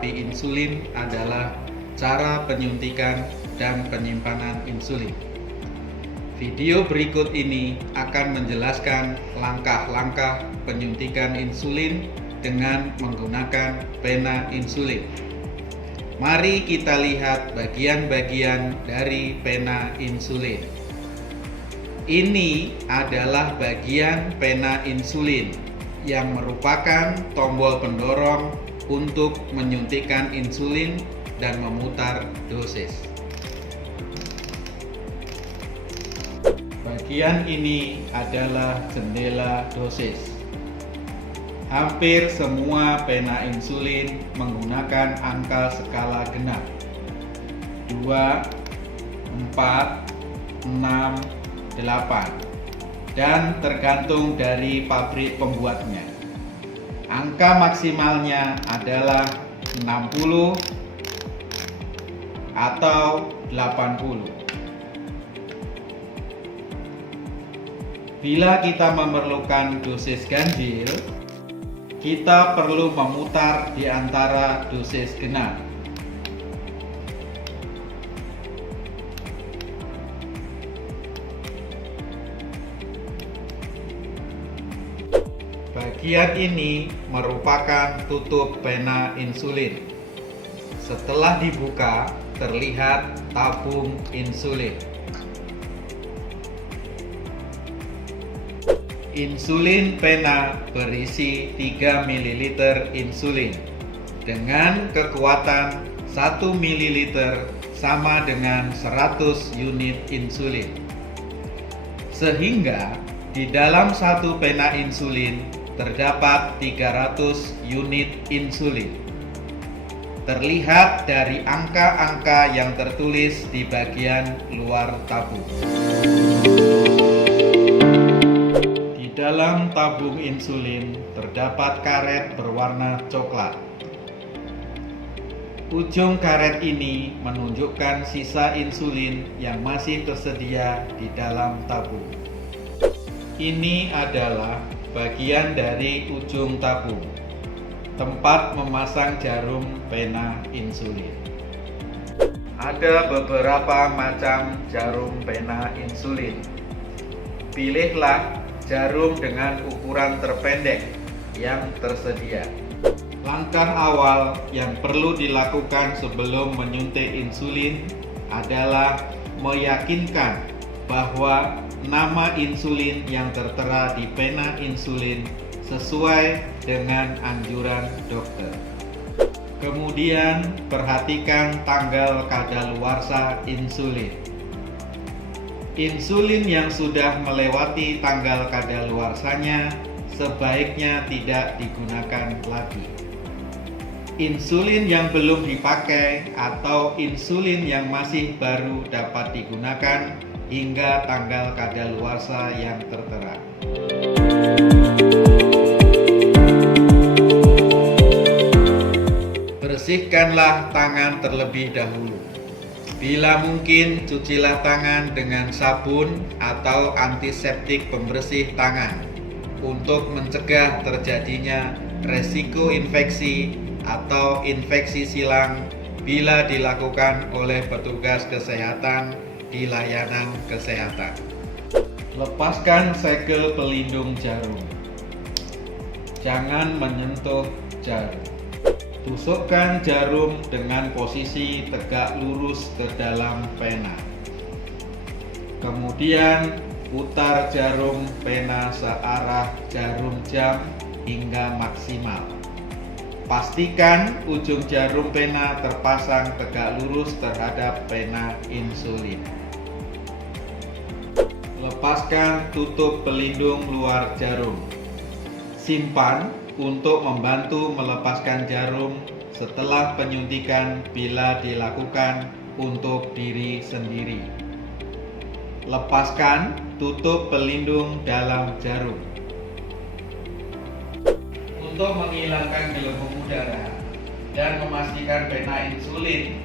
terapi insulin adalah cara penyuntikan dan penyimpanan insulin. Video berikut ini akan menjelaskan langkah-langkah penyuntikan insulin dengan menggunakan pena insulin. Mari kita lihat bagian-bagian dari pena insulin. Ini adalah bagian pena insulin yang merupakan tombol pendorong untuk menyuntikkan insulin dan memutar dosis. Bagian ini adalah jendela dosis. Hampir semua pena insulin menggunakan angka skala genap 2, 4, 6, 8 dan tergantung dari pabrik pembuatnya. Angka maksimalnya adalah 60 atau 80. Bila kita memerlukan dosis ganjil, kita perlu memutar di antara dosis genap. Bagian ini merupakan tutup pena insulin. Setelah dibuka, terlihat tabung insulin. Insulin pena berisi 3 ml insulin dengan kekuatan 1 ml sama dengan 100 unit insulin. Sehingga di dalam satu pena insulin terdapat 300 unit insulin. Terlihat dari angka-angka yang tertulis di bagian luar tabung. Di dalam tabung insulin terdapat karet berwarna coklat. Ujung karet ini menunjukkan sisa insulin yang masih tersedia di dalam tabung. Ini adalah bagian dari ujung tabung, tempat memasang jarum pena insulin. Ada beberapa macam jarum pena insulin. Pilihlah jarum dengan ukuran terpendek yang tersedia. Langkah awal yang perlu dilakukan sebelum menyuntik insulin adalah meyakinkan bahwa nama insulin yang tertera di pena insulin sesuai dengan anjuran dokter. Kemudian perhatikan tanggal kadaluarsa insulin. Insulin yang sudah melewati tanggal kadaluarsanya sebaiknya tidak digunakan lagi. Insulin yang belum dipakai atau insulin yang masih baru dapat digunakan hingga tanggal kadaluarsa yang tertera. Bersihkanlah tangan terlebih dahulu. Bila mungkin, cucilah tangan dengan sabun atau antiseptik pembersih tangan untuk mencegah terjadinya resiko infeksi atau infeksi silang bila dilakukan oleh petugas kesehatan di layanan kesehatan. Lepaskan segel pelindung jarum. Jangan menyentuh jarum. Tusukkan jarum dengan posisi tegak lurus ke dalam pena. Kemudian putar jarum pena searah jarum jam hingga maksimal. Pastikan ujung jarum pena terpasang tegak lurus terhadap pena insulin. Lepaskan tutup pelindung luar jarum. Simpan untuk membantu melepaskan jarum setelah penyuntikan bila dilakukan untuk diri sendiri. Lepaskan tutup pelindung dalam jarum. Untuk menghilangkan gelembung udara dan memastikan pena insulin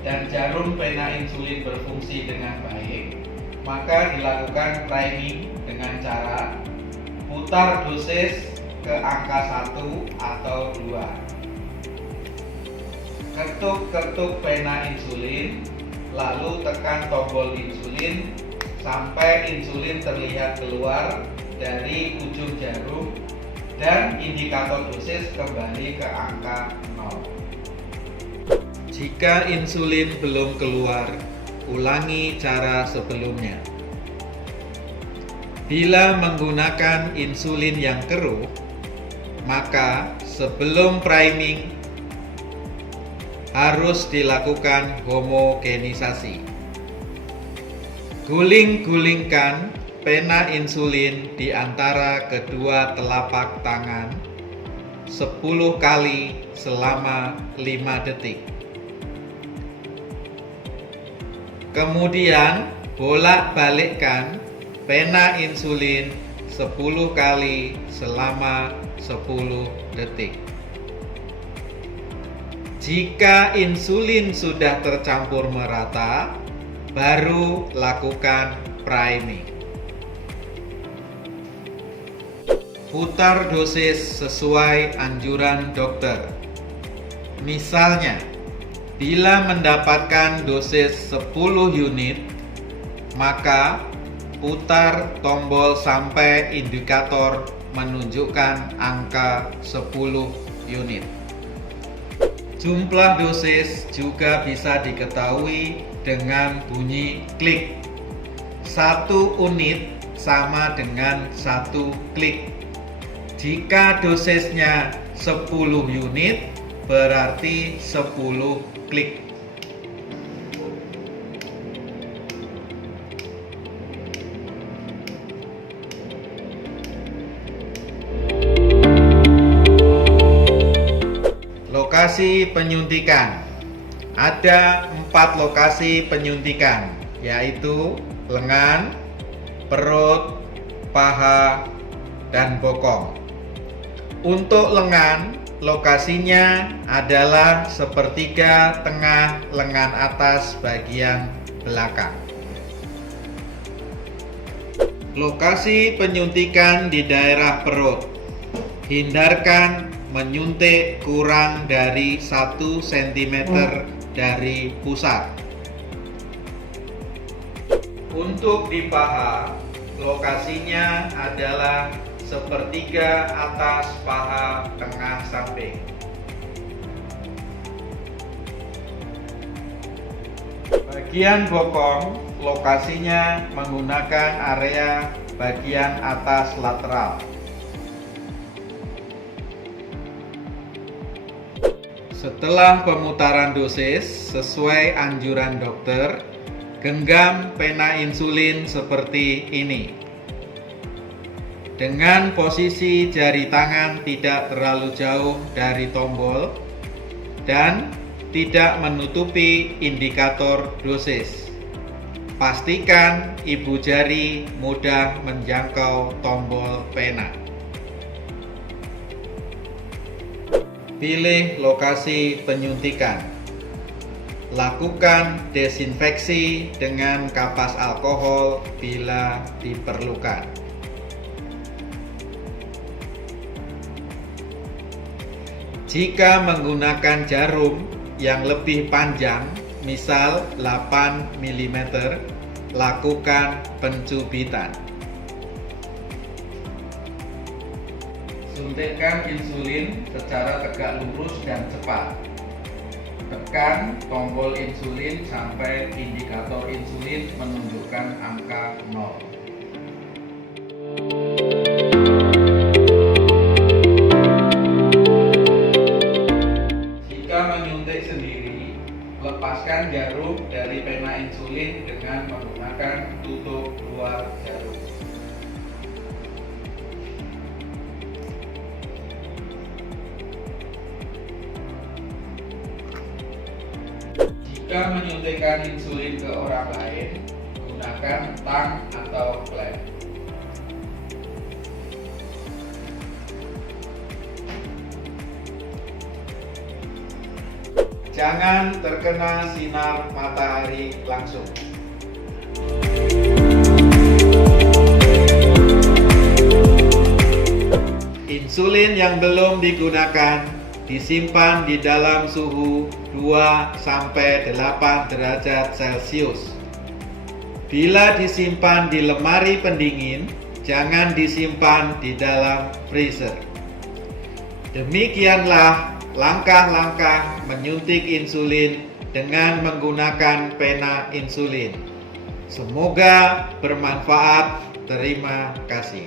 dan jarum pena insulin berfungsi dengan baik, maka dilakukan priming dengan cara putar dosis ke angka 1 atau 2. Ketuk-ketuk pena insulin, lalu tekan tombol insulin sampai insulin terlihat keluar dari ujung jarum dan indikator dosis kembali ke angka 0. Jika insulin belum keluar, ulangi cara sebelumnya. Bila menggunakan insulin yang keruh, maka sebelum priming harus dilakukan homogenisasi. Guling-gulingkan pena insulin di antara kedua telapak tangan 10 kali selama 5 detik. Kemudian bolak-balikkan pena insulin 10 kali selama 10 detik. Jika insulin sudah tercampur merata, baru lakukan priming. Putar dosis sesuai anjuran dokter. Misalnya, bila mendapatkan dosis 10 unit, maka putar tombol sampai indikator menunjukkan angka 10 unit. Jumlah dosis juga bisa diketahui dengan bunyi klik. 1 unit sama dengan 1 klik. Jika dosisnya 10 unit, berarti 10 klik. Lokasi penyuntikan. Ada 4 lokasi penyuntikan, yaitu lengan, perut, paha, dan bokong. Untuk lengan, lokasinya adalah sepertiga tengah lengan atas bagian belakang. Lokasi penyuntikan di daerah perut. Hindarkan menyuntik kurang dari 1 cm dari pusat. Untuk di paha, lokasinya adalah sepertiga atas paha tengah samping. Bagian bokong, lokasinya menggunakan area bagian atas lateral. Setelah pemutaran dosis sesuai anjuran dokter, genggam pena insulin seperti ini. Dengan posisi jari tangan tidak terlalu jauh dari tombol dan tidak menutupi indikator dosis. Pastikan ibu jari mudah menjangkau tombol pena. Pilih lokasi penyuntikan. Lakukan desinfeksi dengan kapas alkohol bila diperlukan. Jika menggunakan jarum yang lebih panjang, misal 8 mm, lakukan pencubitan. Suntikkan insulin secara tegak lurus dan cepat. Tekan tombol insulin sampai indikator insulin menunjukkan angka 0. Jika menyuntik sendiri, lepaskan jarum dari pena insulin dengan menggunakan tutup luar jarum. Jika menyuntikkan insulin ke orang lain, gunakan tang atau klep. Jangan terkena sinar matahari langsung. Insulin yang belum digunakan disimpan di dalam suhu 2-8 derajat Celcius. Bila disimpan di lemari pendingin, jangan disimpan di dalam freezer. Demikianlah langkah-langkah menyuntik insulin dengan menggunakan pena insulin. Semoga bermanfaat. Terima kasih.